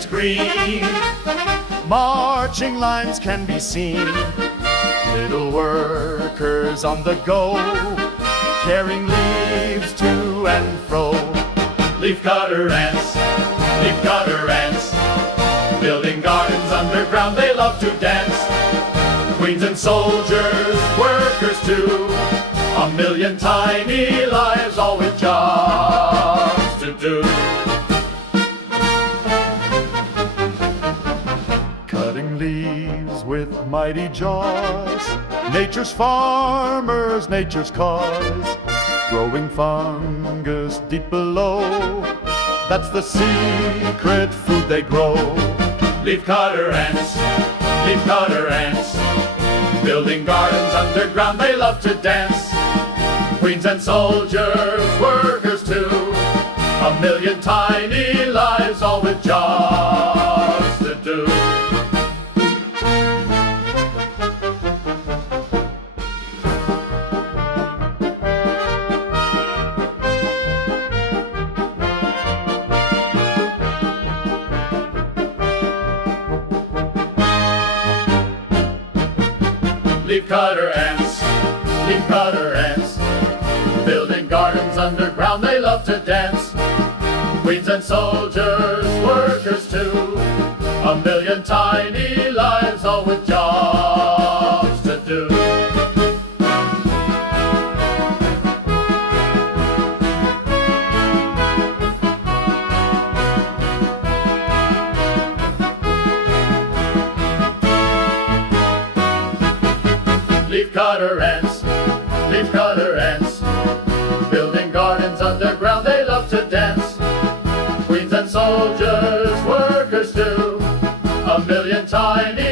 it's green. Marching lines can be seen, little workers on the go, carrying leaves to and fro. Leafcutter ants, leafcutter ants, building gardens underground, they love to dance. Queens and soldiers, workers too, a million tiny lives, all with jobs to do. Cutting leaves with mighty jaws, nature's farmers, nature's cause. Growing fungus deep below, that's the secret food they grow. Leafcutter ants, leafcutter ants, building gardens underground, they love to dance. Queens and soldiers, workers too, a million tiny lives, all with jobs to do. Leafcutter ants, leafcutter ants, building gardens underground, they love to dance. Queens and soldiers, workers too, a million tiny lives, all with jobs to do. Leafcutter ants, leafcutter ants, building gardens underground, they love to dance. Queens and soldiers, workers too, a million tiny